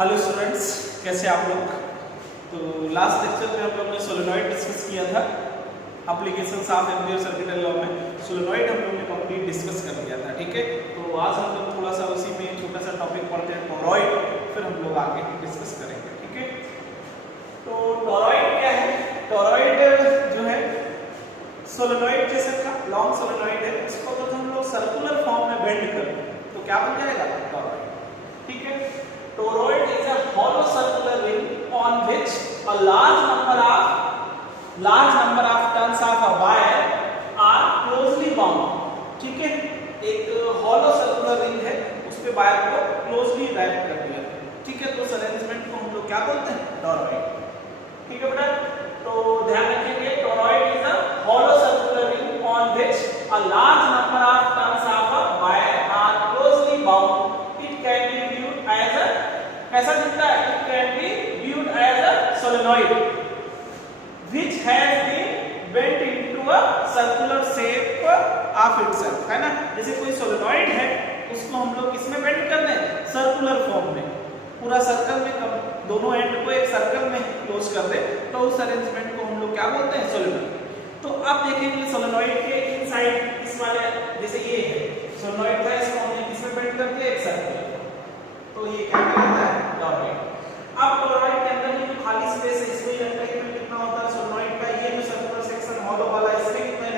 Hello students, कैसे आप लोग। तो लास्ट लेक्चर में हम लोग ने सोलेनॉइड डिस्कस किया था। Applications of ampere circuit law में सोलेनॉइड हम लोग ने कंप्लीट डिस्कस कर लिया था। ठीक है, तो आज हम लोग थोड़ा सा उसी में छोटा सा टॉपिक पढ़ते हैं, टॉरॉइड, फिर हम लोग आगे डिस्कस करेंगे। ठीक है, तो टॉरॉइड क्या है? टॉरॉइड जो है सोलेनॉइड जैसे का लॉन्ग सोलेनॉइड है, उसको तो हम लोग सर्कुलर फॉर्म में बेंड कर तो क्या बन जाएगा? टॉरॉइड। ठीक है, toroid is a hollow circular ring on which a large number of turns of a wire are closely bound. ठीक है, एक hollow circular ring है, उस पे वायर को closely wrap कर दिया। ठीक है, तो उस अरेंजमेंट को हम लोग क्या बोलते हैं? टॉरॉइड। ठीक है बेटा, तो ध्यान रखेंगे, torrid is a hollow circular ring on which a large number of turns of a wire are closely bound. It can be viewed as a ऐसा दिखता है, it can be viewed as a solenoid which has been bent into a circular shape of itself, है ना। जैसे कोई solenoid है, उसको हम लोग किसमें बेंड कर दें? सर्कुलर फॉर्म में, पूरा सर्कल में, दोनों एंड को एक सर्कल में क्लोज कर दे, तो उस अरेंजमेंट को हम लोग क्या बोलते हैं? सोलेनॉइड। तो अब देखेंगे सोलेनॉइड के इनसाइड, इस वाले जैसे ये है सोलेनॉइड था, इसको हमने किसमें बेंड कर दिया? एक सर्कल, तो ये क्या कहलाता है? टॉरॉइड। अब टॉरॉइड के अंदर ये जो खाली स्पेस है, इसमें इलेक्ट्रिक कितना होता है सोलेनॉइड का? ये जो सर्कुलर सेक्शन हॉलो वाला, इसमें कितना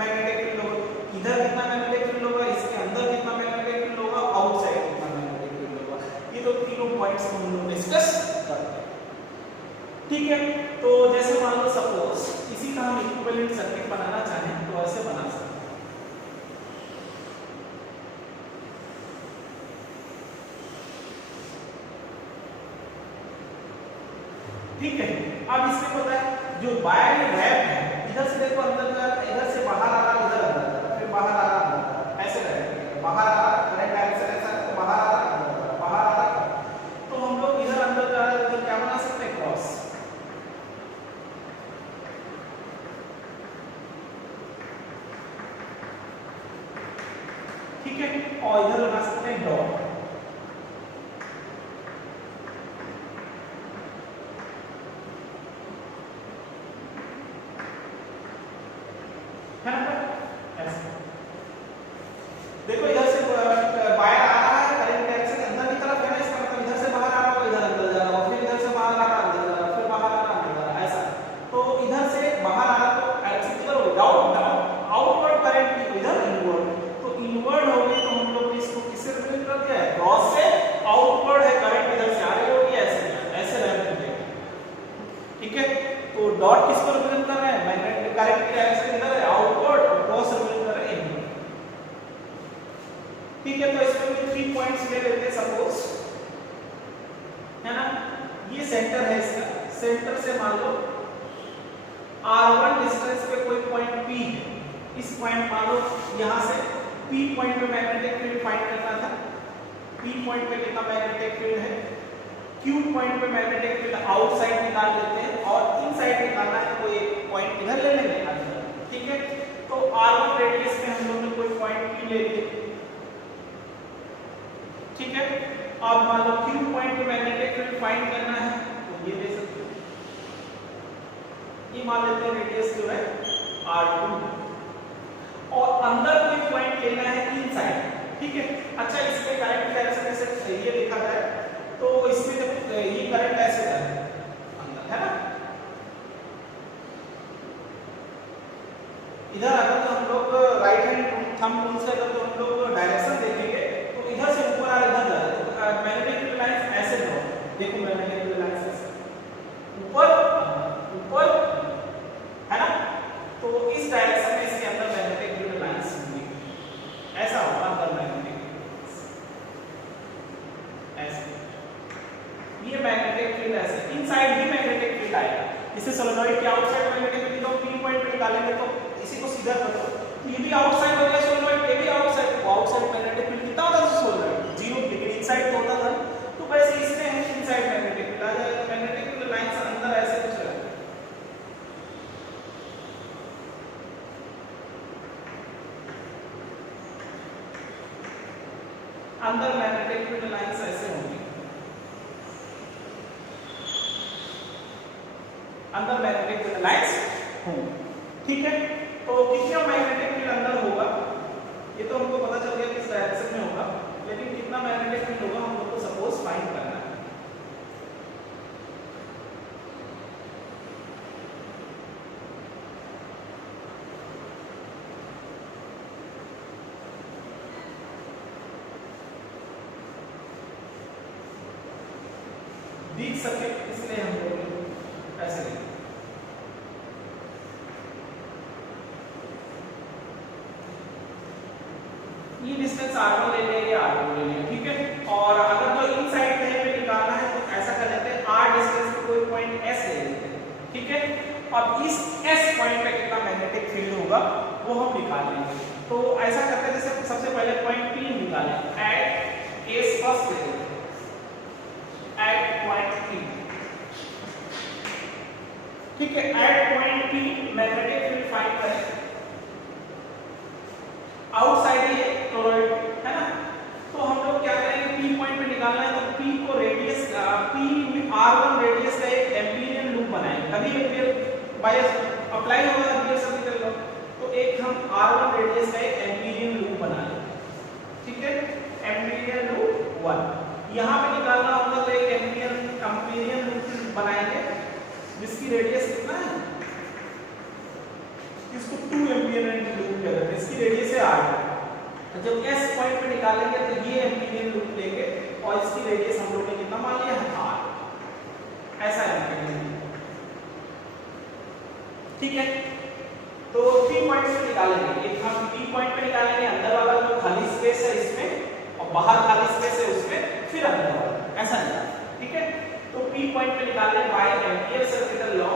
मैग्नेटिक फील्ड होगा? इधर कितना मैग्नेटिक फील्ड होगा? इसके अंदर कितना मैग्नेटिक फील्ड होगा? आउटसाइड कितना मैग्नेटिक फील्ड होगा? ये तो तीनों पॉइंट्स हम लोग डिस्कस करते हैं। ठीक है, तो जैसे मान लो सपोज इसी का हम इक्विवेलेंट सर्किट बनाना चाहें तो ऐसे बना सकते हैं। ठीक है, अब इसमें पता है जो वायर रैप है, इधर से देखो अंदर जा रहा है, इधर से बाहर आ रहा है, इधर अंदर जा रहा है, फिर बाहर आ रहा है, ऐसे रहेगा। बाहर आ रहा है, करंट डायरेक्शन ऐसा है, तो बाहर आ रहा है, बाहर आ रहा है, तो हम लोग इधर अंदर जा रहे हैं, इधर क्या बना सकते हैं? क्रॉस। ठीक है, और इधर बना सकते हैं डॉट। देखो इधर से वायर आ रहा है, करंट डायरेक्शन अंदर की तरफ है ना, इसका मतलब इधर से बाहर आ रहा होगा, इधर अंदर जा रहा होगा, फिर इधर से बाहर आ रहा है, अंदर जा रहा है, फिर बाहर आ रहा है, अंदर जा रहा है, ऐसा। तो इधर से बाहर आ रहा तो डायरेक्शन किधर होगी? डाउन, आउटवर्ड करंट की इधर इनवर्ड, तो इनवर्ड हो गई, तो हम लोग इसको किससे रिप्रेजेंट कर दिया है? क्रॉस से। आउटवर्ड है, करंट इधर से आ रही होगी, ऐसे रहने देंगे। ठीक है, तो डॉट किसको रिप्रेजेंट कर रहे हैं? मैग्नेटिक करंट की डायरेक्शन इधर है, आउटवर्ड, और क्रॉस रिप्रेजेंट कर रहे हैं इनवर्ड। ठीक है, तो इसमें भी 3 पॉइंट्स ले लेते हैं सपोज, है ना। ये सेंटर है, इसका सेंटर से मान लो r1 डिस्टेंस पे कोई पॉइंट P है, इस पॉइंट मान लो यहां से P पॉइंट पे मैग्नेटिक फील्ड फाइंड करना था। P पॉइंट पे कितना मैग्नेटिक फील्ड है? Q पॉइंट पे मैग्नेटिक फील्ड आउटसाइड निकाल लेते हैं, और इनसाइड निकालना है, कोई एक पॉइंट इधर ले लेंगे। ठीक है, तो r1 रेडियस में हम लोग ने कोई पॉइंट P ले लिया। ठीक है, अब मान लो Q पॉइंट पे मैग्नेटिक फील्ड फाइंड करना है, तो ये ले सकते हैं। ये मान लेते हैं रेडियस जो है R2, और अंदर कोई पॉइंट लेना है इनसाइड। ठीक है, अच्छा इसमें करंट डायरेक्शन ऐसे ये लिखा है, तो इसमें जब ये करंट ऐसे है अंदर, है ना, इधर अगर तो हम लोग राइट हैंड थंब रूल से अगर तो हम लोग डायरेक्शन देखेंगे, तो इधर से ऊपर आ इधर जा रहा है, तो मैग्नेटिक फील्ड लाइंस ऐसे ड्रॉ, देखो मैग्नेटिक फील्ड लाइंस ऐसे ऊपर ऊपर, है ना। तो इस डायरेक्शन में इसके अंदर मैग्नेटिक फील्ड लाइंस होंगी, ऐसा होगा अंदर मैग्नेटिक ऐसे, ये मैग्नेटिक फील्ड ऐसे, इनसाइड भी मैग्नेटिक फील्ड आएगा। इसे सोलेनॉइड के आउटसाइड मैग्नेटिक फील्ड को P पॉइंट पे निकालेंगे, तो इसी को सीधा कर दो, ये भी आउटसाइड हो गया सोलेनॉइड, ये भी आउटसाइड, तो आउटसाइड मैग्नेटिक फील्ड कितना होता है? सोलेनॉइड 0, लेकिन इनसाइड तो होता था, तो वैसे इसमें है इनसाइड मैग्नेटिक फील्ड आ जाएगा, मैग्नेटिक फील्ड लाइंस अंदर ऐसे कुछ है। अंदर मैग्नेटिक फील्ड लाइंस ऐसे होंगी, अंदर मैग्नेटिक फील्ड लाइंस होंगे। ठीक है, तो कितना मैग्नेटिक फील्ड अंदर होगा ये तो हमको पता चल गया किस डायरेक्शन में होगा, लेकिन कितना मैग्नेटिक फील्ड होगा हम लोग को सपोज फाइंड करना है। दिख सके इसलिए हम लोग ऐसे लिखें। ये डिस्टेंस r1 ले लेंगे, r2 ले लेंगे। ठीक है, और अगर तो इन साइड कहीं पे निकालना है तो ऐसा कर लेते हैं, r डिस्टेंस पे कोई पॉइंट s ले लेते हैं। ठीक है, अब इस s पॉइंट पे कितना मैग्नेटिक फील्ड होगा वो हम निकाल लेंगे। तो ऐसा करते हैं, जैसे सबसे पहले पॉइंट P निकालें, एट s फर्स्ट ले लेते हैं, एट पॉइंट P। ठीक है, at point P magnetic field find करें। आउटसाइड ये टोरॉइड है ना, तो हम लोग क्या करेंगे, P पॉइंट पे निकालना है तो P को रेडियस P r1 रेडियस का एक एम्पीरियन लूप बनाएंगे, तभी एम्पीयर बाय अप्लाई होगा एम्पीयर सर्किल लॉ। तो एक हम r1 रेडियस का एक एम्पीरियन लूप बना लेंगे। ठीक है, एम्पीरियन लूप 1 यहां पे निकालना होगा तो एक एम्पीरियन लूप बनाएंगे जिसकी रेडियस कितना है, इसको 2 एम्पीरियन लूप कहते हैं, इसकी रेडियस है r। जब s पॉइंट पे निकालेंगे तो ये एम्पीरियन लूप लेंगे और इसकी रेडियस हम लोग ने कितना मान लिया है, r। ऐसा एम्पीरियन। ठीक है, तो 3 पॉइंट्स पे निकालेंगे, एक हम P पॉइंट पे निकालेंगे, अंदर वाला जो खाली स्पेस है इसमें और बाहर खाली स्पेस है उसमें, फिर अंदर वाला, ऐसा निकालेंगे। ठीक है, तो P पॉइंट पे निकालने बाय एम्पीयर सर्किल लॉ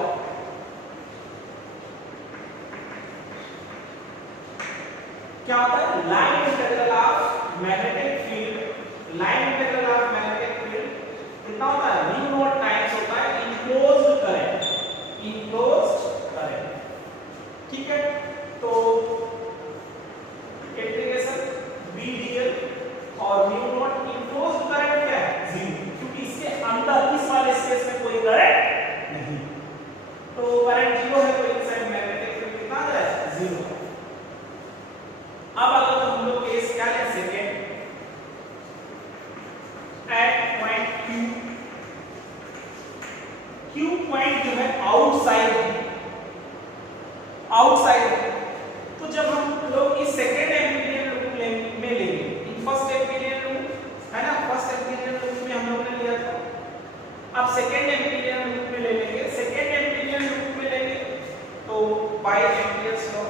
क्या होता है, line integral of magnetic field, line integral of magnetic field कितना होता है, म्यू नॉट टाइम्स होता है इनक्लोज्ड करंट, इनक्लोज्ड करंट। ठीक है, तो इंटीग्रेशन VdL और म्यू नॉट इनक्लोज्ड करंट क्या है, 0, क्योंकि इसके अंदर इस वाले स्पेस में कोई करंट नहीं, तो करंट 0 है तो इनसाइड मैग्नेटिक फील्ड कितना आ जाएगा, 0। अब अगर हम लोग केस क्या ले second, at point Q point जो है आउटसाइड है, आउटसाइड है, तो जब हम लोग इस सेकेंड एम्पीरियन लूप में लेंगे, इन फर्स्ट एम्पीरियन लूप है ना, फर्स्ट एम्पीरियन लूप में हम लोग ने लिया था, अब सेकेंड एम्पीरियन लूप में ले लेंगे, सेकेंड एम्पीरियन लूप में लेंगे तो बाय एम्पीयर्स लॉ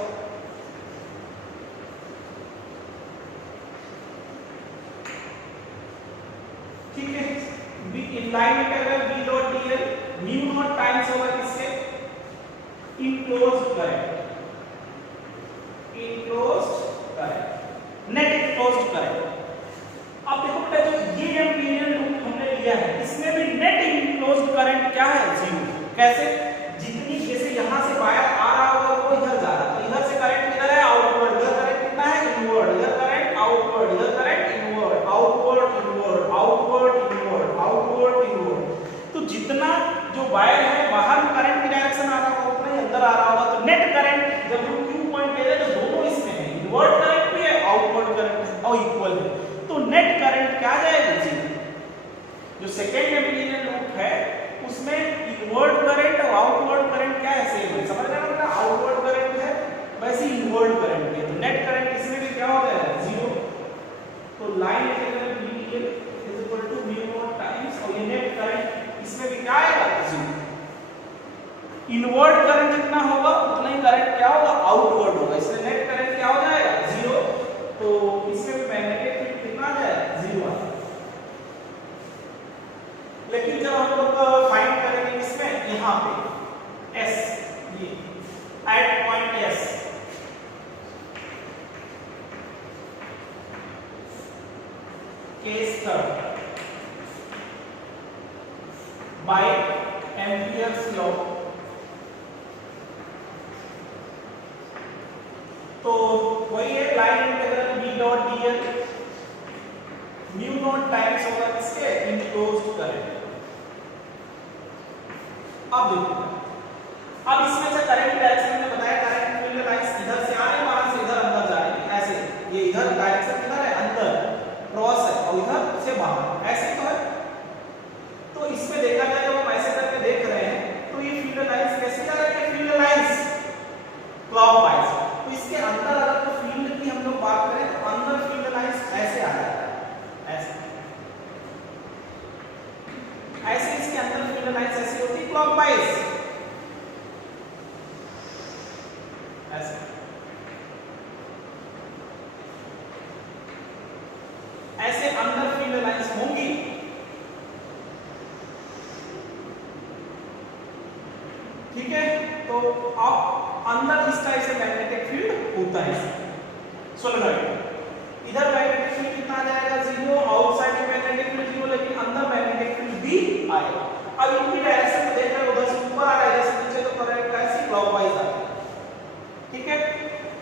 ठीक है, line integral V dot dl mu naught times होगा किससे, enclosed current, enclosed current, net enclosed current. अब देखो बेटा जो ये एम्पीरियन लूप हमने लिया है इसमें भी नेट इनक्लोज्ड करंट क्या है, 0। कैसे, जितनी जैसे यहां से वायर आ रहा होगा वो इधर जा रहा है, इधर से करंट किधर है, आउटवर्ड, इधर करंट कितना है, इनवर्ड, इधर करंट आउटवर्ड, इधर current inward, outward inward, outward inward, outward inward. तो जितना जो वायर है बाहर करंट की डायरेक्शन आ रहा होगा उतना ही अंदर आ रहा होगा, तो नेट करंट जब हम Q पॉइंट ले रहे हैं तो दोनों इसमें है, इनवर्ड करंट भी है, आउटवर्ड करंट और इक्वल है, तो नेट करंट क्या आ जाएगा, 0। जो सेकेंड एम्पीरियन लूप है उसमें इनवर्ड करंट और आउटवर्ड करंट क्या है, सेम है, समझ रहे हो ना, आउटवर्ड करंट है वैसे इनवर्ड करंट है, तो नेट करंट इसमें भी क्या हो जाएगा, 0। तो line integral VdL is equal to mu naught times और ये नेट करंट इसमें भी क्या आएगा, 0। इनवर्ड करंट जितना होगा उतना ही करंट क्या होगा, आउटवर्ड होगा, इसलिए नेट करंट क्या हो जाएगा, 0। तो इसमें भी मैग्नेटिक फील्ड कितना आ जाएगा, 0 आ जाएगा। लेकिन जब हम लोग फाइंड करेंगे इसमें यहां पे S, ये at point S, case third by ampere's law, तो वही है line integral V dot dl mu naught times होगा किसके, इनक्लोज्ड करंट। अब देखो अब इसमें से करंट डायरेक्शन में बताया, करंट फील्ड लाइंस इधर से आ रहे हैं, वहां से इधर अंदर जा रहे हैं, ऐसे ये इधर डायरेक्शन किधर है, अंदर क्रॉस है, और इधर से बाहर, ऐसे तो है। तो इसमें देखा जाए जब हम ऐसे करके देख रहे हैं तो ये फील्ड लाइंस कैसे जा रही है, फील्ड लाइंस क्लॉकवाइज। तो इसके अंदर अगर तो फील्ड की हम लोग बात करें तो अंदर फील्ड लाइंस ऐसे आ जाता है, ऐसे ऐसे इसके अंदर फील्ड लाइंस ऐसी होती है क्लॉकवाइज, ऐसे ऐसे अंदर फील्ड लाइंस होंगी। ठीक है, तो अब अंदर इस टाइप से मैग्नेटिक फील्ड होता है सोलेनॉइड। इधर मैग्नेटिक फील्ड कितना आ जाएगा, 0, आउटसाइड में मैग्नेटिक फील्ड 0, लेकिन अंदर मैग्नेटिक फील्ड भी आएगा। अब इनकी डायरेक्शन को देख रहे हो, उधर से ऊपर आ रहा है, जैसे नीचे तो करंट कैसे क्लॉकवाइज आ रहा है। ठीक है,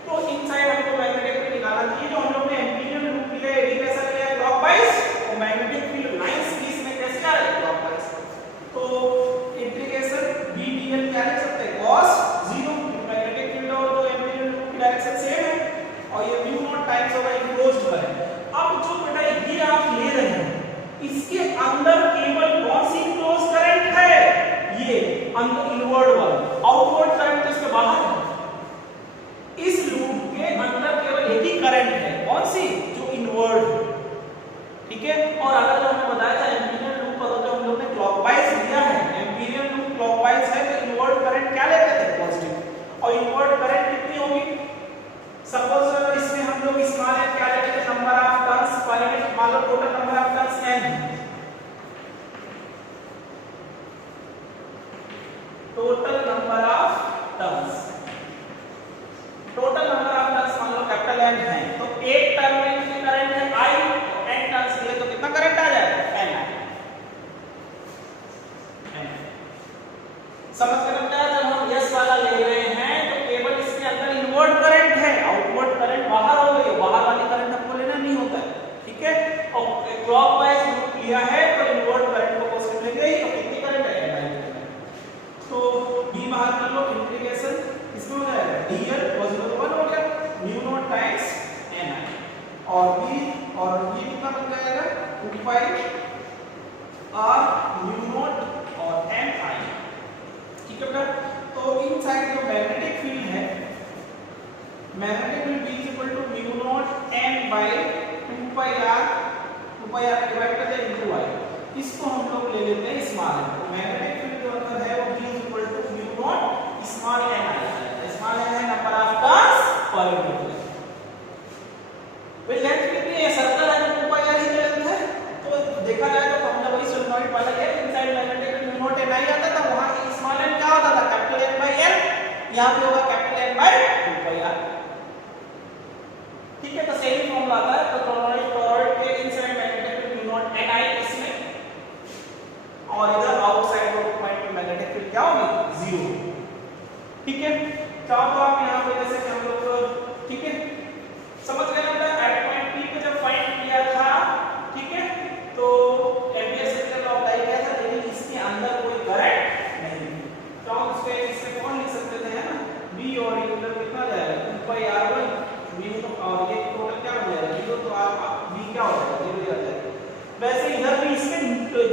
तो इनसाइड हमको मैग्नेटिक फील्ड निकालना चाहिए। जो हम लोग ने एम्पीरियल लूप लिया, एडी कैसा लिया है, क्लॉकवाइज, और मैग्नेटिक फील्ड लाइंस भी इसमें कैसे आ रही है, क्लॉकवाइज। तो इंटीग्रेशन BDL क्या लिख सकते हैं, cos 0, मैग्नेटिक फील्ड और जो एम्पीरियल लूप की डायरेक्शन सेम है, और ये म्यू नॉट टाइम्स होगा इनक्लोज्ड करंट। अब जो बेटा ये आप ले रहे हैं, इसके अंदर केवल कौन सी क्लोज करंट है, ये अंदर इनवर्ड वाला, आउटवर्ड करंट तो इसके बाहर है। इस लूप के अंदर केवल एक ही करंट है, कौन सी, जो इनवर्ड है। ठीक है, और अगर जो हमने बताया था एम्पीरियल लूप अगर जो हम लोग ने क्लॉकवाइज लिया है, एम्पीरियल लूप क्लॉकवाइज है, तो इनवर्ड करंट क्या लेते थे, पॉजिटिव, और इनवर्ड करंट कितनी होगी, सपोज इसमें हम लोग स्मॉल n क्या लेते थे, number of turns per unit, मान लो total number of turns n, total number of turns, total number of turns मान लो कैपिटल N है, तो एक टर्न में कितनी करंट है, I, n टर्न्स लिए तो कितना करंट आ जाएगा, n। समझ कर लगता है, जब हम यस वाला ले रहे हैं तो केवल इसके अंदर इनवर्ड करंट है, आउटवर्ड करंट बाहर हो गई, बाहर वाली करंट हमको लेना नहीं होता है। ठीक है, और क्लॉकवाइज लूप लिया है तो इनवर्ड करंट को पॉजिटिव लेंगे ही, तो कितनी करंट है, तो b बाहर कर लो, इंटीग्रेशन इसमें हो जाएगा dl पॉजिटिव 1 हो गया, म्यू नॉट टाइम्स ni, और b और ये कितना बन जाएगा, 2 पाई r म्यू नॉट और ni। ठीक है बेटा, तो इनसाइड जो मैग्नेटिक फील्ड है, magnetic field B equal to mu naught n bye 2 pi r divide कर दे इनटू i, इसको हम लोग ले लेते हैं स्मॉल n। तो मैग्नेटिक फील्ड जो अंदर है वो B equal to mu naught small n आ जाता है, स्मॉल n है number of turns per unit. वे लेंथ कितनी है, सर्कल है तो 2 पाई r ही लेंथ है, तो देखा जाए तो फॉर्मूला वही सोलेनॉइड वाला है, inside magnetic field mu naught n आता था, वहां स्मॉल n क्या होता था, कैपिटल N बाय L, यहां पे होगा capital N bye 2 pi r। ठीक है, तो सेम फॉर्मूला आता है, तो टोरॉइड के inside magnetic field mu naught ni इसमें, और इधर आउटसाइड पॉइंट पे मैग्नेटिक फील्ड क्या होगी, 0। ठीक है, चाहो तो आप यहां पे जैसे हम लोग, ठीक है समझ गए ना, एट पॉइंट P पे जब फाइंड किया था, ठीक है, तो एम्पियर सर्किल का अप्लाई किया था, लेकिन इसके अंदर कोई करंट नहीं, तो हम उसके इससे कौन लिख सकते थे, है ना, B और इधर कितना जाएगा, 2 पाई r1 म्यू, और ये टोटल क्या हो जाएगा, 0, तो आप B क्या हो जाएगा, 0 आ जाएगा। वैसे इधर भी इसमें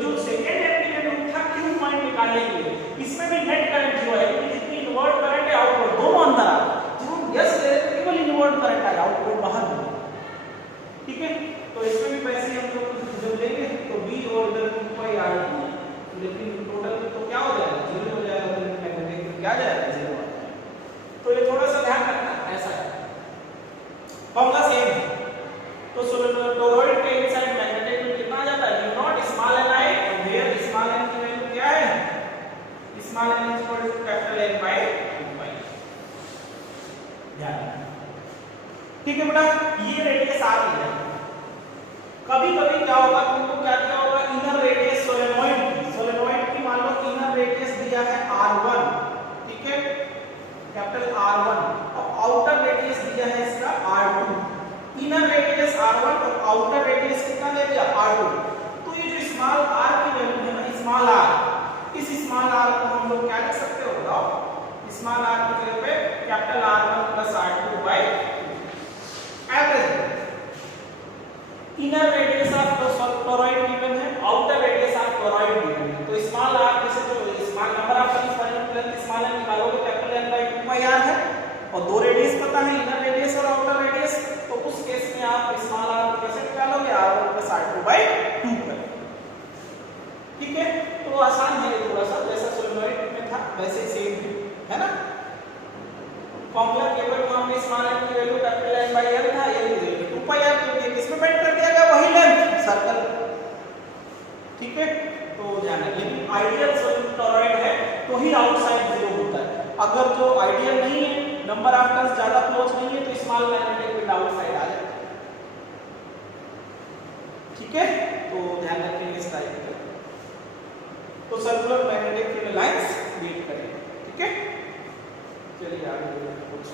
जो सेकंड एम्पीयर लूप था Q पॉइंट निकालने के लिए, इसमें भी नेट करंट 0 है, क्योंकि जितनी इनवर्ट करंट है आउटवर्ड दोनों अंदर आ रहा है, जब हम यस ले तो केवल इनवर्ट करंट आएगा, आउटवर्ड बाहर नहीं। ठीक है, तो इसमें भी वैसे ही हम लोग जब लेंगे तो B और इधर 2 पाई r2, लेकिन टोटल तो क्या हो जाएगा, 0 हो जाएगा, तो मैग्नेटिक क्या जाएगा, 0 आ जाएगा। तो ये थोड़ा सा ध्यान रखना, ऐसा है फॉर्मूला सेम है। तो टोरॉइड के इनसाइड मैग्नेटिक फील्ड कितना आ जाता है, mu naught small n i, और हियर स्मॉल n की वैल्यू क्या है, small n is equal to capital N bye 2 pi. ध्यान रखना। ठीक है बेटा, ये रेडियस आ गई है। कभी-कभी क्या होगा, तुमको क्या दिया होगा, इनर रेडियस सोलेनॉइड की मान लो इनर रेडियस दिया है r1, ठीक है, कैपिटल R1, और आउटर रेडियस दिया है इसका R2। इनर रेडियस R1 और आउटर रेडियस कितना ले लिया, R2। तो ये जो स्मॉल r की वैल्यू है ना, स्मॉल r, इस स्मॉल r को हम लोग क्या लिख सकते हो, बताओ, रेडियस ऑफ टोरॉइड गिवन है, outer radius of toroid given है। तो स्मॉल r जैसे जो small number of turns per unit length small n निकालोगे capital N bye 2 pi r है, और दो रेडियस पता है, इनर रेडियस और आउटर रेडियस। तो उस केस में आप स्मॉल r को कैसे निकालोगे, r1 प्लस r2 बाय 2 पर। ठीक है, तो आसान है थोड़ा सा, जैसा सोलेनोइड में था वैसे सेम है ना। फॉर्मूला केवल वहां पे स्मॉल n की value capital N by l था, ये 2 पाई r, क्योंकि किसमें बेंड कर दिया गया, वही लेंथ सर्कल। ठीक है, तो ध्यान रखिए, लेकिन आइडियल टोरॉइड है तो ही आउटसाइड 0 होता है। अगर जो आइडियल नहीं है, नंबर ऑफ टर्न्स ज्यादा क्लोज नहीं है, तो स्मॉल मैग्नेटिक फील्ड आउटसाइड आ जाता है। ठीक है, तो ध्यान रखिए इस टाइप का। तो circular magnetic field lines read करें। ठीक है, चलिए आगे कुछ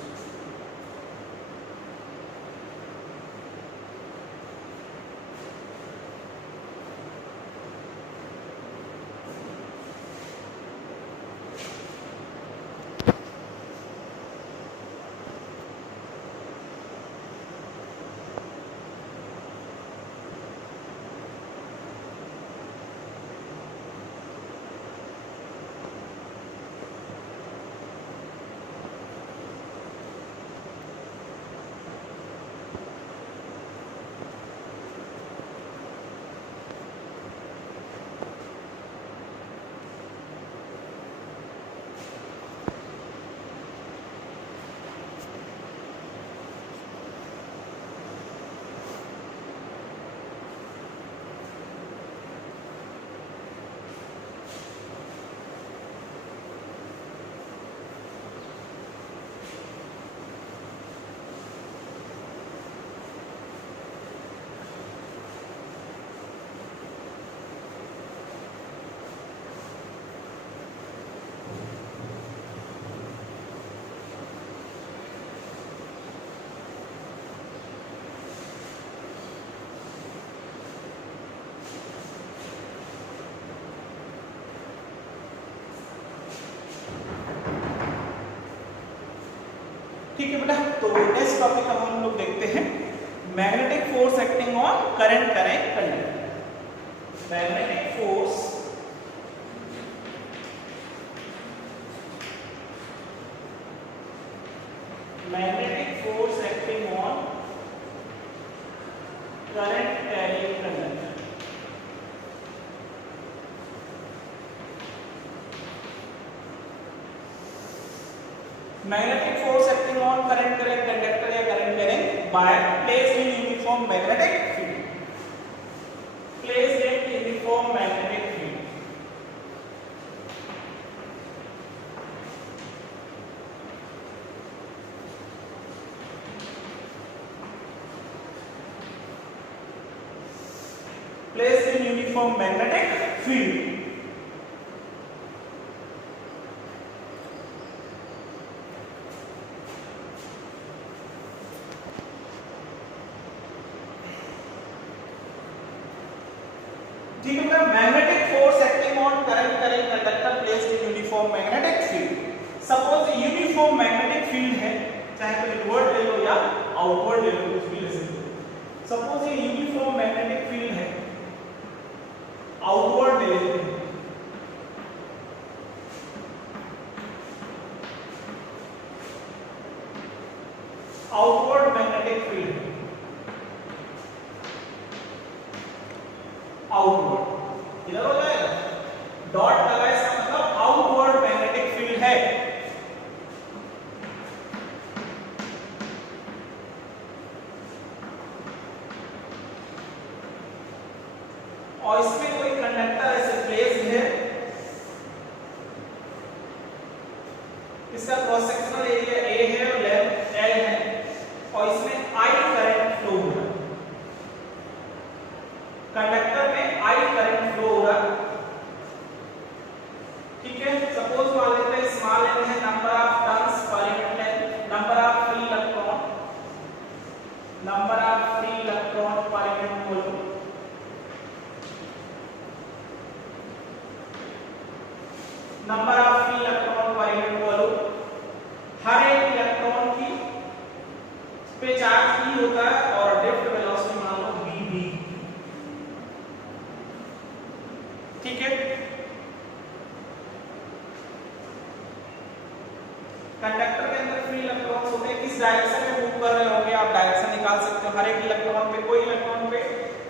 ठीक है बेटा। तो नेक्स्ट टॉपिक हम लोग देखते हैं magnetic force acting on current conductor. Magnetic force acting on current carrying conductor. Magnetic force acting on current carrying conductor या current carrying wire placed in uniform magnetic field. Placed in uniform magnetic field. Placed in uniform magnetic field. ठीक है बेटा, magnetic force acting on current carrying conductor placed in uniform magnetic field. Suppose uniform magnetic field है, चाहे तो inward ले लो या outward ले लो, कुछ भी ले सकते हो। सपोज ये यूनिफॉर्म मैग्नेटिक फील्ड है, आउटवर्ड ले लेते हैं। आउटवर्ड मैग्नेटिक फील्ड, आउटवर्ड इधर हो जाएगा, डॉट लगा इसका मतलब आउटवर्ड मैग्नेटिक फील्ड है। और इसमें कोई कंडक्टर ऐसे प्लेस है, इसका क्रॉस सेक्शनल एरिया A है और लेंथ L है, और इसमें I करंट फ्लो हो रहा है। कंडक्टर में I करंट फ्लो हो रहा है। ठीक है, सपोज मान लेते हैं स्मॉल n है, number of turns per unit length, number of free electron per unit volume, number of free electron per unit volume. हर एक इलेक्ट्रॉन की पे चार्ज E होता है और ड्रिफ्ट वेलोसिटी मान लो v। ठीक है। कंडक्टर के अंदर फ्री इलेक्ट्रॉन्स होते हैं, किस डायरेक्शन में मूव कर रहे होंगे आप डायरेक्शन निकाल सकते हो। हर एक इलेक्ट्रॉन पे, कोई इलेक्ट्रॉन पे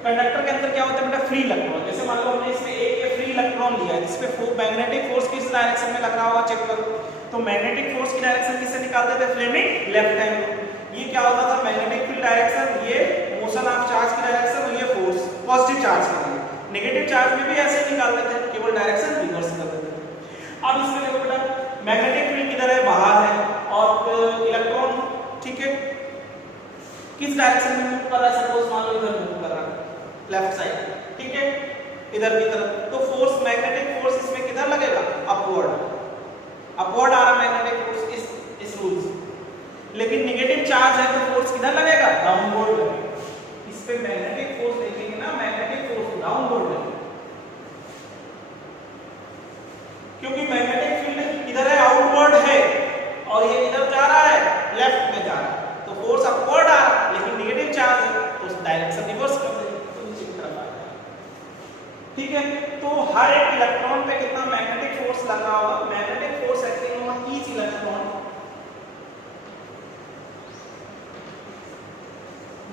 कंडक्टर के अंदर क्या होता है बेटा, फ्री इलेक्ट्रॉन। जैसे मान लो हमने इसमें एक ये फ्री इलेक्ट्रॉन लिया है जिसपे मैग्नेटिक फोर्स किस डायरेक्शन में लग रहा होगा चेक करो। तो मैग्नेटिक फोर्स की डायरेक्शन किससे निकालते थे, फ्लेमिंग लेफ्ट हैंड। ये क्या होता था, मैग्नेटिक फील्ड डायरेक्शन, ये मोशन ऑफ चार्ज की डायरेक्शन और ये फोर्स पॉजिटिव चार्ज के लिए। नेगेटिव चार्ज में भी ऐसे निकालते थे, केवल डायरेक्शन रिवर्स कर देते थे। अब इसमें देखो बेटा, मैग्नेटिक फील्ड किधर है, बाहर है, और इलेक्ट्रॉन ठीक है किस डायरेक्शन में मूव कर रहा है, सपोज मान लो इधर मूव कर रहा है लेफ्ट साइड, ठीक है इधर की तरफ। तो फोर्स, मैग्नेटिक फोर्स इसमें किधर लगेगा, अपवर्ड, अपवर्ड आ रहा मैग्नेटिक फोर्स इस रूल से। लेकिन नेगेटिव चार्ज है तो फोर्स किधर लगेगा, डाउनवर्ड लगेगा। इस पे मैग्नेटिक फोर्स देखेंगे ना, मैग्नेटिक फोर्स डाउनवर्ड लगेगा, क्योंकि मैग्नेटिक फील्ड किधर है, आउटवर्ड है, और ये इधर जा रहा है, लेफ्ट में जा रहा है, तो फोर्स अपवर्ड आ रहा है। लेकिन नेगेटिव चार्ज है तो उस डायरेक्शन रिवर्स कर देंगे, तो नीचे की तरफ आ जाएगा। ठीक है, तो हर एक इलेक्ट्रॉन पे कितना मैग्नेटिक फोर्स लगा होगा, magnetic force acting on each electron,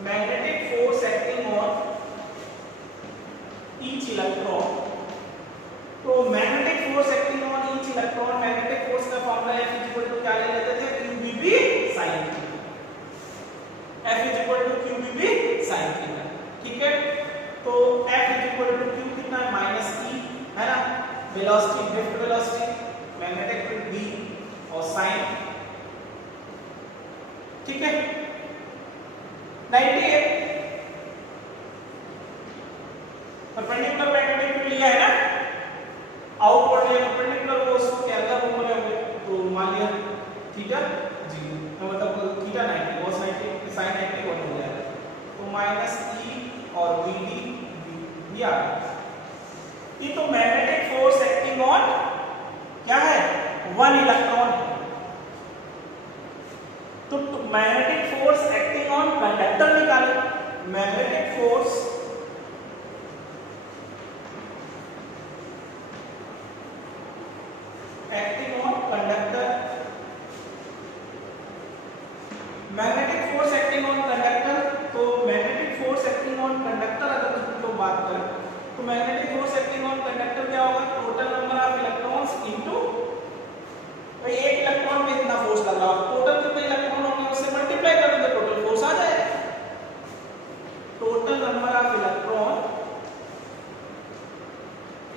magnetic force acting on each electron. तो magnetic force acting on each electron, magnetic force का फॉर्मूला F इक्वल टू क्या ले लेते थे, QBB sin theta. F equal to QBB sin theta, ठीक है। तो F equal to Q कितना है, माइनस E है ना, velocity, drift velocity, magnetic field B और sin, ठीक है 98। परपेंडिकुलर मैग्नेटिक फील्ड लिया है ना, आउटवर्ड है परपेंडिकुलर को उसको क्या अंदर घूम रहे होंगे, तो मान लिया थीटा 0, मतलब थीटा 90 cos 90 sin 90 1 हो जाएगा, तो माइनस E और BD भी आ गया। ये तो मैग्नेटिक फोर्स एक्टिंग ऑन क्या है, वन इलेक्ट्रॉन है। तो magnetic force acting on conductor निकाले, magnetic force acting on conductor, magnetic force acting on conductor. तो magnetic force acting on conductor अगर हम लोग बात करें तो magnetic force acting on conductor क्या होगा, total number of electrons into, तो एक इलेक्ट्रॉन पे इतना फोर्स लग रहा है, टोटल कितने इलेक्ट्रॉन होंगे उससे मल्टीप्लाई कर देंगे, टोटल फोर्स आ जाएगा। Total number of electron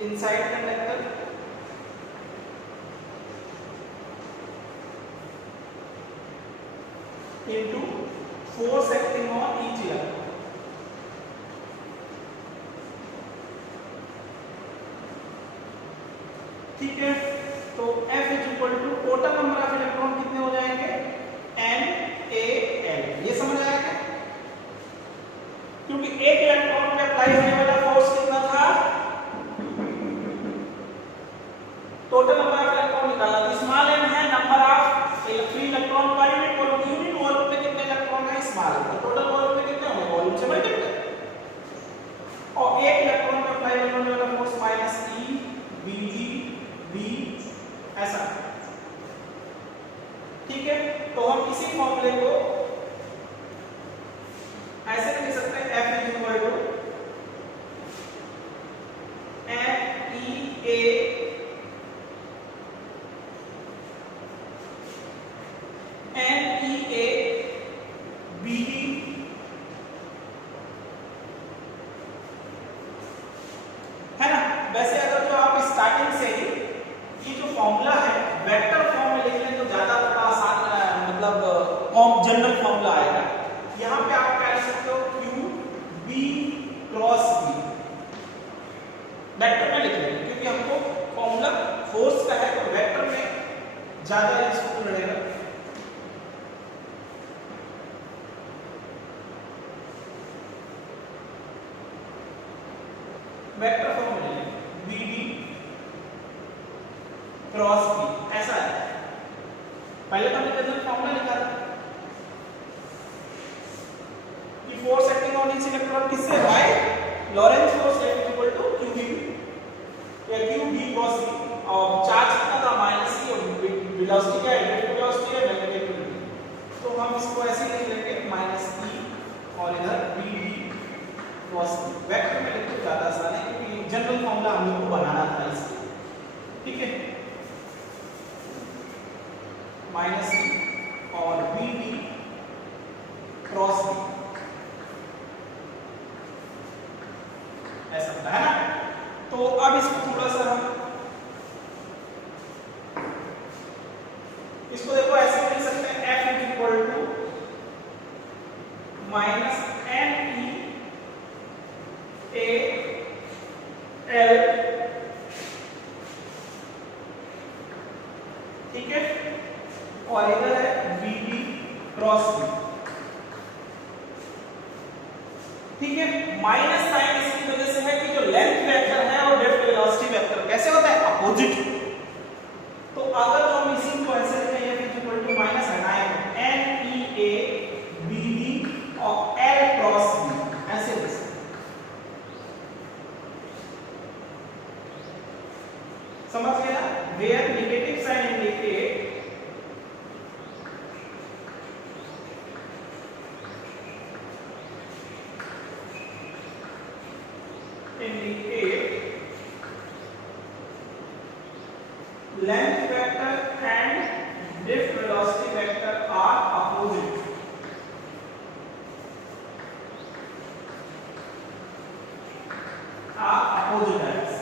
inside conductor into force acting on each electron, ठीक है। तो F is equal to total number of electron कितने हो जाएंगे, NaL, ये समझ आया क्या, क्योंकि एक इलेक्ट्रॉन पे अप्लाई होने वाला फोर्स कितना था, टोटल नंबर ऑफ इलेक्ट्रॉन निकालना, तो स्मॉल n है नंबर ऑफ फ्री इलेक्ट्रॉन का यूनिट, और यूनिट वॉल्यूम पे कितने इलेक्ट्रॉन है, स्मॉल, तो टोटल वॉल्यूम पे कितने होंगे, वॉल्यूम से मल्टीप्लाई, और एक इलेक्ट्रॉन पे अप्लाई होने वाला force minus E BD B ऐसा, ठीक है। तो हम इसी फॉर्मूले को ऐसे लिख सकते हैं, F is equal to NEA BD है ना। वैसे अगर जो आप स्टार्टिंग से ही ये जो फॉर्मूला है वेक्टर फॉर्म में लिख लें तो ज्यादा थोड़ा आसान, मतलब जनरल फॉर्मूला आएगा। यहाँ पे आप क्या लिख सकते हो, QB क्रॉस B, वेक्टर में लिख लेंगे क्योंकि हमको फॉर्मूला फोर्स का है, तो वेक्टर में ज्यादा यूजफुल रहेगा। वेक्टर फॉर्म में BD क्रॉस B ऐसा है। पहले तो हमने जनरल फॉर्मूला लिखा था कि force acting on each electron किससे, by Lorentz force equal to QBB, velocity, और चार्ज कितना था माइनस ई, और वेलोसिटी क्या है, ड्रिफ्ट वेलोसिटी है, मैग्नेटिक फील्ड। तो हम इसको ऐसे लिख लेंगे माइनस ई और इधर B D cross B. Vector में लिखना ज्यादा आसान है क्योंकि जनरल फॉर्मूला हम लोग को बनाना था इसलिए, ठीक है। माइनस ई और बी डी क्रॉस बी, ऐसा होता है ना। तो अब इसको थोड़ा सा हम इसको देखो ऐसे लिख सकते हैं, F is equal to minus M E A L, ठीक है, और इधर है बी डी क्रॉस बी, ठीक है। माइनस साइन इसकी वजह से है कि जो लेंथ वेक्टर है और ड्रिफ्ट वेलोसिटी वेक्टर कैसे होता है, अपोजिट। तो अगर जो हम इसी को ऐसे लिखें, ये इज इक्वल टू माइनस हटाएं N E A B D और एल क्रॉस बी, ऐसे लिख सकते, समझ गए ना। Where negative sign indicate length vector and drift velocity vector are opposite, direction।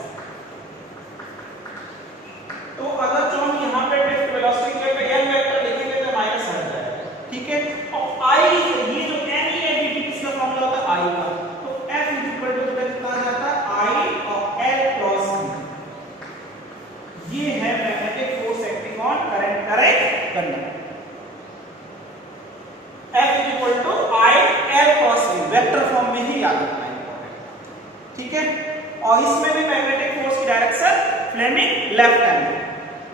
तो अगर जो हम यहाँ पे ड्रिफ्ट वेलोसिटी के n वेक्टर लिखेंगे तो माइनस हट जाएगा, ठीक है। और i, ये जो n e है ये किसका फॉर्मूला होता है, i का। तो f इज इक्वल टू कितना आ जाता है, i और l क्रॉस b, ये है magnetic force acting on current conductor. f is equal to i l cross b, vector form में ही याद रखना है, ठीक है। और इसमें भी मैग्नेटिक फोर्स की direction Fleming left hand,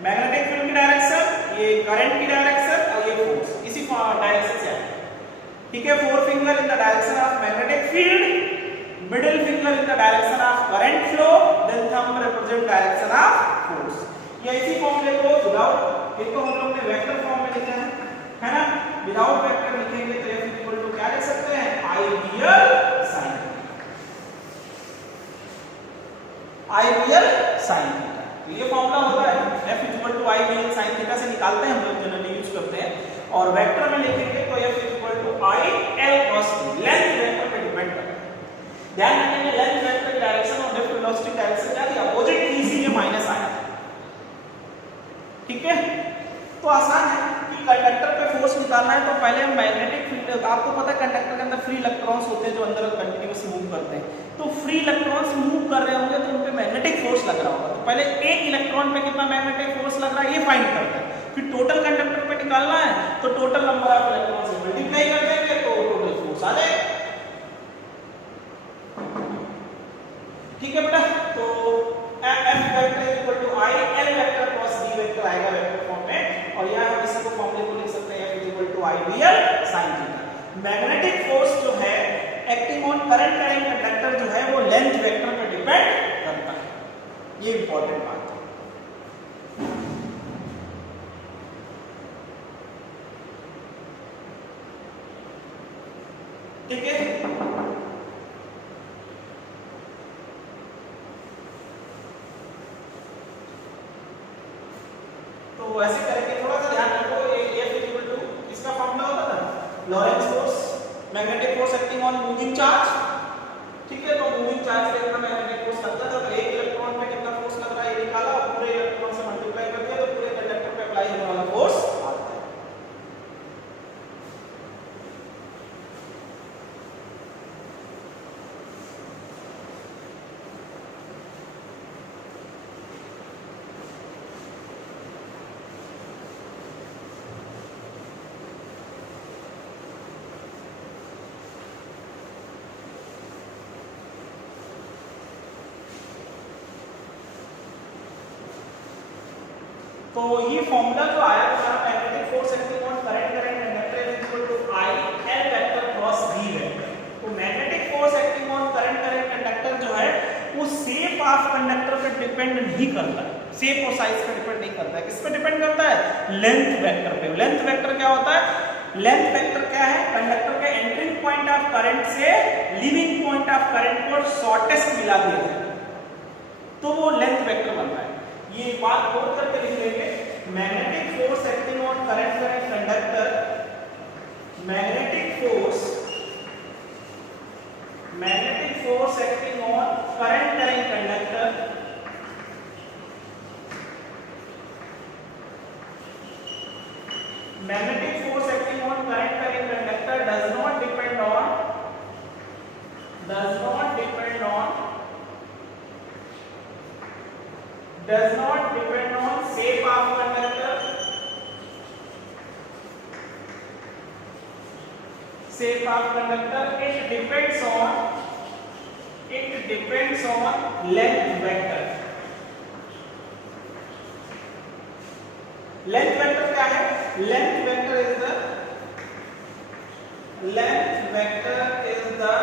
magnetic field की डायरेक्शन, ये करंट की डायरेक्शन, और ये फोर्स इसी डायरेक्शन से आएगा, ठीक है। Four finger in the direction of magnetic field, middle finger in the direction of current flow, then thumb represent direction of force. ये इसी फॉर्मूले को विदाउट, इसको हम लोग ने वेक्टर फॉर्म में लिखा है ना, विदाउट वेक्टर लिखेंगे तो f इक्वल टू क्या लिख सकते हैं, ideal sine, ideal sine theta. तो ये फॉर्मूला होता है f equal to ideal sine theta से निकालते हैं हम लोग, जनरली यूज करते हैं। और वेक्टर में लिखेंगे तो f equal to I L cross B, length vector पे डिपेंड करता है। ध्यान रखिए लेंथ वेक्टर की डायरेक्शन और ड्रिफ्ट वेलोसिटी की डायरेक्शन क्या थी, अपोजिट थी, इसीलिए माइनस आया, ठीक है। तो आसान है कि कंडक्टर पे फोर्स निकालना है तो पहले हम मैग्नेटिक फील्ड, आपको पता है कंडक्टर के अंदर फ्री इलेक्ट्रॉन्स होते हैं जो अंदर कंटीन्यूअस मूव करते हैं। तो फ्री इलेक्ट्रॉन्स मूव कर रहे होंगे तो उन पे मैग्नेटिक फोर्स लग रहा होगा। तो पहले एक इलेक्ट्रॉन पे कितना मैग्नेटिक फोर्स लग रहा है ये फाइंड करते हैं, फिर टोटल कंडक्टर पे निकालना है तो टोटल नंबर ऑफ इलेक्ट्रॉन से मल्टीप्लाई कर देंगे तो टोटल फोर्स आ जाएगा, ठीक है बेटा। तो F vector equal to I L vector cross B vector आएगा वेक्टर फॉर्म में, और यहां हम इसी को फॉर्मूले को लिख सकते हैं F equal to ideal sine theta. Magnetic force जो है एक्टिंग ऑन करंट कंडक्टर जो है वो लेंथ वेक्टर पे डिपेंड करता है, ये इंपॉर्टेंट बात है, ठीक है। तो ऐसे करके थोड़ा सा ध्यान रखो, ये F इक्वल टू इसका फॉर्मूला होता था Lawrence force, magnetic force acting on moving charge, ठीक है। तो मूविंग चार्ज पे कितना मैग्नेटिक फोर्स लगता था, तो एक इलेक्ट्रॉन पे कितना फोर्स लग रहा है ये निकाला और पूरे इलेक्ट्रॉन से मल्टीप्लाई कर दिया तो पूरे कंडक्टर पे अप्लाई होने वाला फोर्स आता है। तो ये फॉर्मूला जो आया हमारा magnetic force acting on current conductor equal to I L vector cross B vector. तो magnetic force acting on current conductor जो है वो शेप ऑफ कंडक्टर पे डिपेंड नहीं करता है, शेप और साइज पे डिपेंड नहीं करता है। किस पे डिपेंड करता है? लेंथ वेक्टर पे। लेंथ वेक्टर क्या होता है? लेंथ वेक्टर क्या है? कंडक्टर के एंट्रिंग पॉइंट ऑफ करंट से लीविंग पॉइंट ऑफ करंट को शॉर्टेस्ट मिला दिया जाए तो वो लेंथ वेक्टर बनता है। ये बात बोल करके लिख लेंगे, magnetic force acting on current current conductor, magnetic force acting on current carrying conductor magnetic force acting on current carrying conductor does not depend on shape of conductor, it depends on length vector. Length vector क्या है? Length vector is the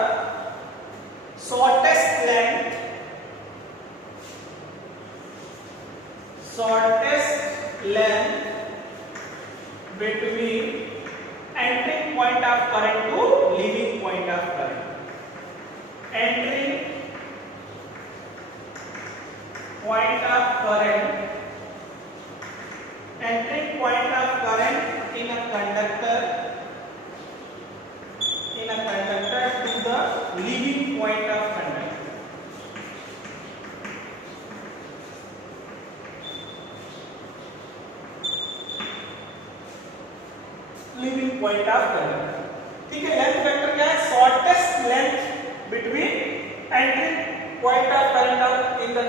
shortest length between entering point of current to leaving point of current. Entering point of current in a conductor to the leaving point of conductor. Leaving point of conductor. ठीक है, length vector क्या है? Shortest length between entering point of current in a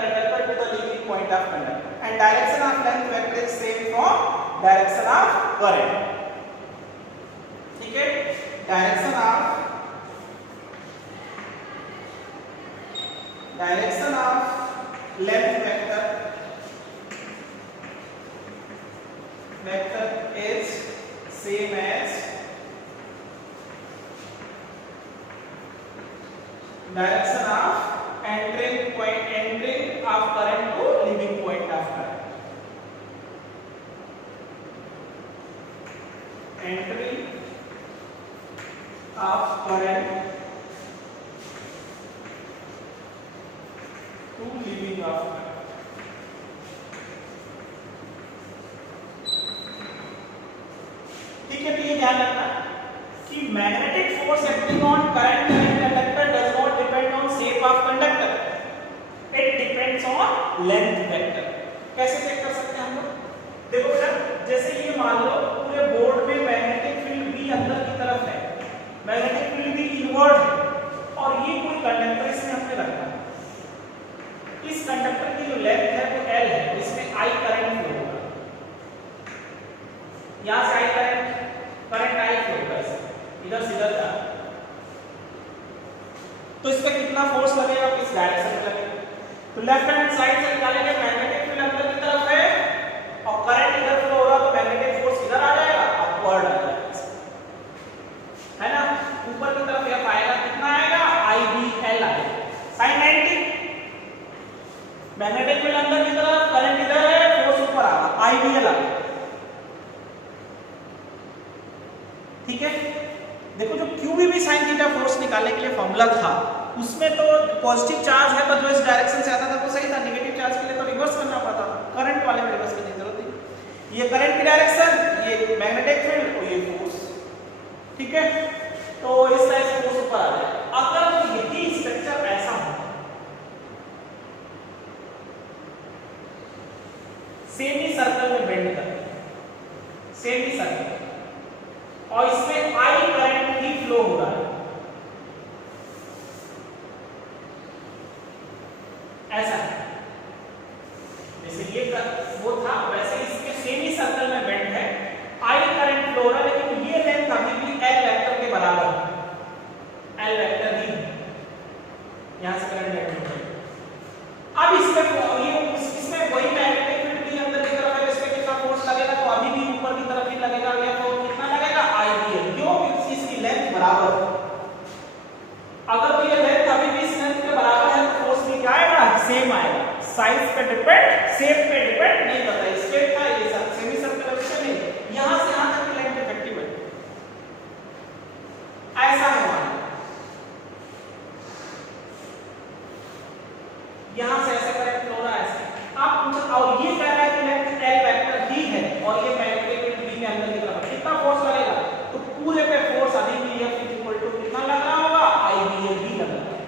conductor to the leaving point of conductor, and direction of length vector is same from direction of current. ठीक है, direction of length vector is same as direction of entering of current to leaving point of current. Entering of current to leaving of current. ठीक है, तो ये ध्यान रखना कि magnetic force acting on current conductor does not depend on shape of conductor, it depends on length vector. कैसे check कर सकते हैं हम लोग? देखो बेटा, जैसे ये मान लो पूरे बोर्ड में मैग्नेटिक फील्ड भी अंदर की तरफ है, मैग्नेटिक फील्ड भी इनवर्ड है, और ये कोई कंडक्टर इसमें हमने रखा है। इस कंडक्टर की जो लेंथ है वो L है, इसमें I करंट फ्लो होगा, यहां से I करंट I फ्लो होगा, इधर से इधर जा, तो इस पर कितना फोर्स लगेगा? किस डायरेक्शन में लगेगा? तो लेफ्ट हैंड साइड से निकालेंगे, मैग्नेटिक फील्ड अंदर की तरफ है और करंट इधर फ्लो हो रहा, तो मैग्नेटिक फोर्स इधर आ जाएगा, अपवर्ड आ जाएगा, है ना? ऊपर की तरफ F आएगा, कितना आएगा? IBL आएगा, sin 90। मैग्नेटिक फील्ड अंदर की तरफ, करंट इधर है, फोर्स ऊपर आ रहा, IBL आ गया। ठीक है, देखो जो QBB sin थीटा फोर्स निकालने के लिए फॉर्मूला था, उसमें तो पॉजिटिव चार्ज है तो जो इस डायरेक्शन से आता था वो सही था, नेगेटिव चार्ज के लिए तो रिवर्स करना पड़ता था, करंट वाले में रिवर्स करने की जरूरत नहीं। ये करंट की डायरेक्शन, ये मैग्नेटिक फील्ड और ये फोर्स, ठीक है, तो इस तरह से फोर्स ऊपर आ जाएगा। अगर यही स्ट्रक्चर ऐसा हो, सेमी सर्कल में बेंड कर, सेमी सर्कल, और इसमें I करंट ही फ्लो हो रहा है, ऐसा है, जैसे ये वो था वैसे इसमें सेमी सर्कल में बेंड है, I करंट फ्लो हो रहा है, लेकिन ये लेंथ अभी भी L वेक्टर के बराबर है, L वेक्टर ही, यहां से करंट बेंड हो रहा है। अब इसमें वही मैग्नेटिक फील्ड भी अंदर की तरफ है, इस पे कितना फोर्स लगेगा? तो अभी भी ऊपर की तरफ ही लगेगा, या तो कितना लगेगा? IBL, क्यों? इसकी लेंथ बराबर है। अगर तो ये लेंथ अभी भी इस लेंथ के बराबर है तो फोर्स भी क्या आएगा? सेम आएगा। साइज पे डिपेंड, शेप पे डिपेंड नहीं करता। स्ट्रेट था ये सब सेमी सर्कुलर से नहीं, यहां से यहां तक की लेंथ इफेक्टिव है। ऐसा है मान, यहां से ऐसे करेक्ट होना है ऐसे आप पूछो। और ये कह रहा है कि लेंथ L वेक्टर दी है और ये मैग्नेटिक फील्ड B में अंदर की तरफ कितना फोर्स लगेगा, तो पूरे पे फोर्स अभी भी F इक्वल टू कितना लग रहा होगा, IBL भी लग रहा है।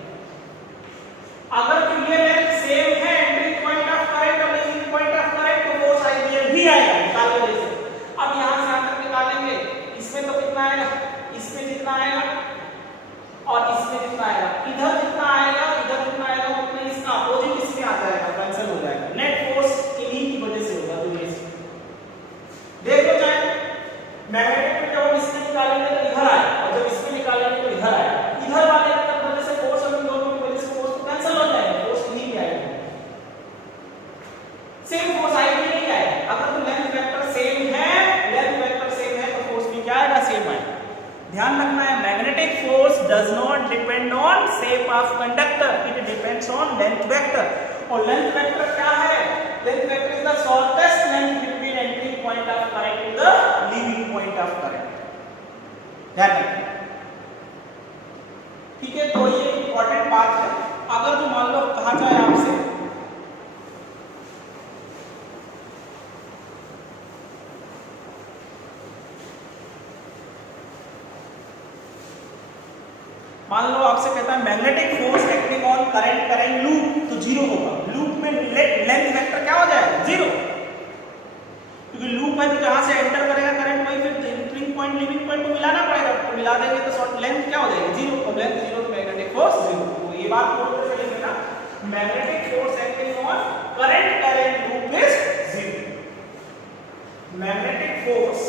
अगर तो ये लेंथ सेम है एंट्री पॉइंट ऑफ करंट और लीविंग पॉइंट ऑफ करंट, तो फोर्स IBL भी आएगा निकालो जैसे। अब यहां से आकर निकालेंगे, इसमें तो कितना आएगा, इसमें जितना आएगा और इसमें जितना आएगा, इधर जितना आएगा इधर जितना आएगा उतना इसका अपोजिट इसमें आ जाएगा, कैंसिल हो जाएगा। नेट फोर्स इन्हीं की वजह से होगा। तो ये देखो चाहे मैग्नेटिक फील्ड जब हम इसमें निकालेंगे तो इधर आएगा और जब इसमें निकालेंगे तो इधर आएगा। इधर वाले की वजह से फोर्स और इन दोनों की वजह से फोर्स कैंसिल हो जाएगा, फोर्स इन्हीं की आएगा, सेम फोर्स आएगी नहीं आएगा। अगर तो लेंथ वेक्टर सेम है, लेंथ वेक्टर सेम है तो फोर्स भी क्या आएगा, सेम आएगा। ध्यान रखना है magnetic force does not depend on shape of conductor, it depends on length vector. और लेंथ वेक्टर क्या है, length vector is the shortest length between entry point of current to the leaving point of current. ध्यान रखना, ठीक है। तो ये important बात है। अगर जो मान लो कहा जाए आपसे मान लो आपसे कहता है magnetic force acting on current current loop, तो जीरो होगा। लूप में लेंथ वेक्टर क्या हो जाएगा, जीरो, क्योंकि लूप है तो जहां से एंटर करेगा करंट वही फिर एंटरिंग पॉइंट लीविंग पॉइंट को मिलाना पड़ेगा, तो मिला देंगे तो शॉर्ट लेंथ क्या हो जाएगी, जीरो। और लेंथ जीरो तो मैग्नेटिक फोर्स जीरो। तो ये बात नोट कर लेना, magnetic force acting on current current loop is zero. Magnetic force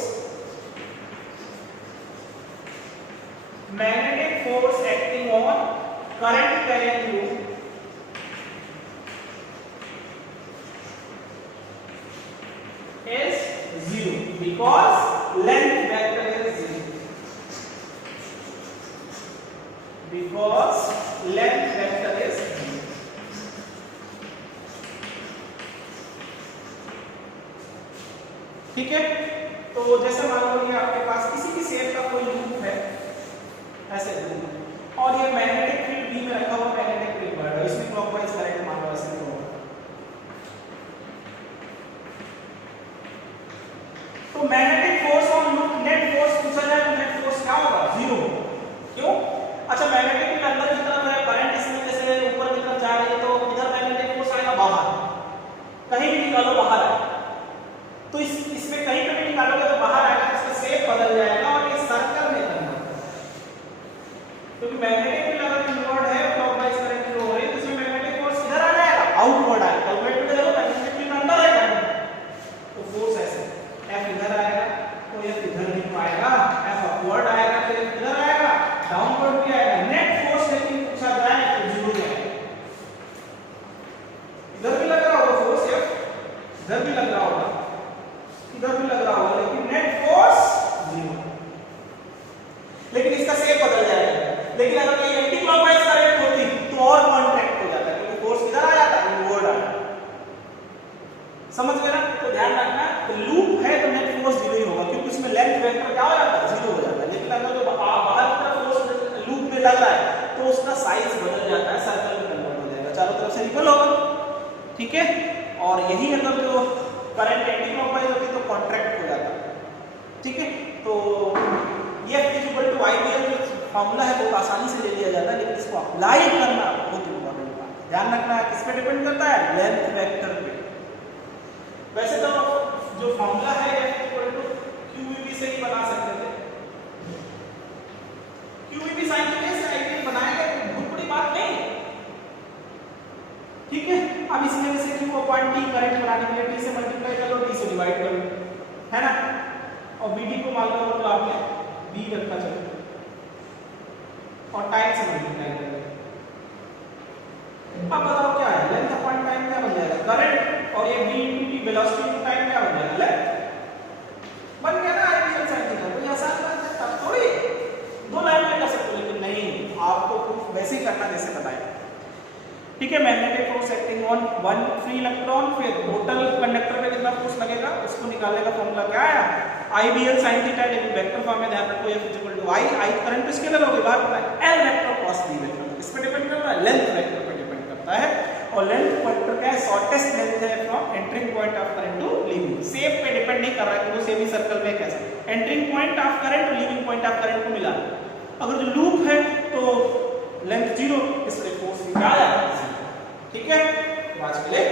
acting on current carrying loop is zero because length vector is zero. Because length vector is zero. ठीक है। तो जैसे मान लो कि आपके पास किसी भी शेप का कोई लूप है ऐसे लूप, और ये मैग्नेटिक फील्ड B में रखा हुआ मैग्नेटिक फील्ड बढ़ रहा है, इसमें क्लॉकवाइज करंट मान लो ऐसे फ्लो। तो magnetic force on loop net force पूछा जाए तो नेट फोर्स क्या होगा, जीरो। क्यों, अच्छा मैग्नेटिक फील्ड अंदर की तरफ है, करंट इसमें जैसे ऊपर की तरफ जा रही है, तो इधर मैग्नेटिक फोर्स आएगा बाहर, कहीं भी निकालो बाहर आएगा। तो इसमें कहीं पे भी निकालोगे तो बाहर आएगा, इसका शेप बदल जाएगा और ये सर्कल में करना, क्योंकि मैग्नेटिक फील्ड अगर इनवर्ड है क्लॉकवाइज करंट फ्लो हो रही है तो इसमें मैग्नेटिक फोर्स इधर आ जाएगा, आउटवर्ड आएगा। कैलकुलेट में देखो मैग्नेटिक फील्ड अंदर आएगा तो फोर्स ऐसे F इधर आएगा तो F इधर नहीं पाएगा, F अपवर्ड आएगा तो F इधर आएगा, डाउनवर्ड भी आएगा। नेट फोर्स लेकिन पूछा जाए तो जीरो आएगा। इधर भी लग रहा होगा फोर्स F, इधर भी लग रहा होगा, इधर भी लग रहा होगा, लेकिन नेट फोर्स जीरो, लेकिन इसका शेप बदल जाएगा। लेकिन अगर ये एंटी क्लॉकवाइज करंट होती तो और कॉन्ट्रैक्ट हो जाता है, क्योंकि फोर्स इधर आ जाता है, इनवर्ड आ जाता है। समझ गए ना। तो ध्यान रखना, तो लूप है तो नेट फोर्स जीरो ही होगा, क्योंकि उसमें लेंथ वेक्टर क्या हो जाता है, जीरो हो जाता है। लेकिन अगर जो बाहर की तरफ फोर्स लूप में लग रहा है तो उसका साइज बदल जाता है, सर्कल में कन्वर्ट हो जाएगा, चारों तरफ से रिपल होगा। ठीक है। और यही अगर जो करंट एंटी क्लॉकवाइज होती तो कॉन्ट्रैक्ट हो जाता है। ठीक है। तो ये IBL जो फॉर्मूला है बहुत आसानी से ले लिया जाता है, लेकिन इसको अप्लाई करना बहुत इंपॉर्टेंट बात है। ध्यान रखना है किस पे डिपेंड करता है, लेंथ वेक्टर पे। वैसे तो जो फॉर्मूला है QVB से ही बना सकते थे, QVB साइन के से IBL बनाएगा तो बहुत बड़ी बात नहीं। ठीक है। अब इसमें जैसे Q को पॉइंट T करंट बनाने के लिए T से मल्टीप्लाई कर लो, T से डिवाइड कर लो, है ना। और BD को मान लो तो आपने B रखा चलो और टाइम से मल्टीप्लाई कर लो। अब बताओ क्या है, लेंथ अपॉन टाइम क्या बन जाएगा, करंट, और ये v * t velocity to time क्या बन जाएगा, लेंथ बन गया ना IBL sin थीटा। तो ये आसान बात है, तब थोड़ी दो लाइन में कर सकते हो, लेकिन नहीं, आपको प्रूफ वैसे ही करना जैसे बताया। ठीक है, magnetic force acting on one free electron, फिर टोटल कंडक्टर पे कितना फोर्स लगेगा उसको निकालने का फॉर्मूला क्या आया, IBL sin थीटा, लेकिन वेक्टर फॉर्म में ध्यान रखो F equal to I current scalar होगी, बात पता है L vector cos B vector, इस पे डिपेंड करता है, लेंथ वेक्टर पे डिपेंड करता है, और लेंथ वेक्टर क्या है, शॉर्टेस्ट लेंथ है from entering point of current to leaving, shape पे डिपेंड नहीं कर रहा है कि वो सेमी सर्कल में कैसे, एंटरिंग पॉइंट ऑफ करंट और लीविंग पॉइंट ऑफ करंट को मिला, अगर जो लूप है तो लेंथ 0, इसलिए फोर्स भी क्या आया, ठीक है। आज के लिए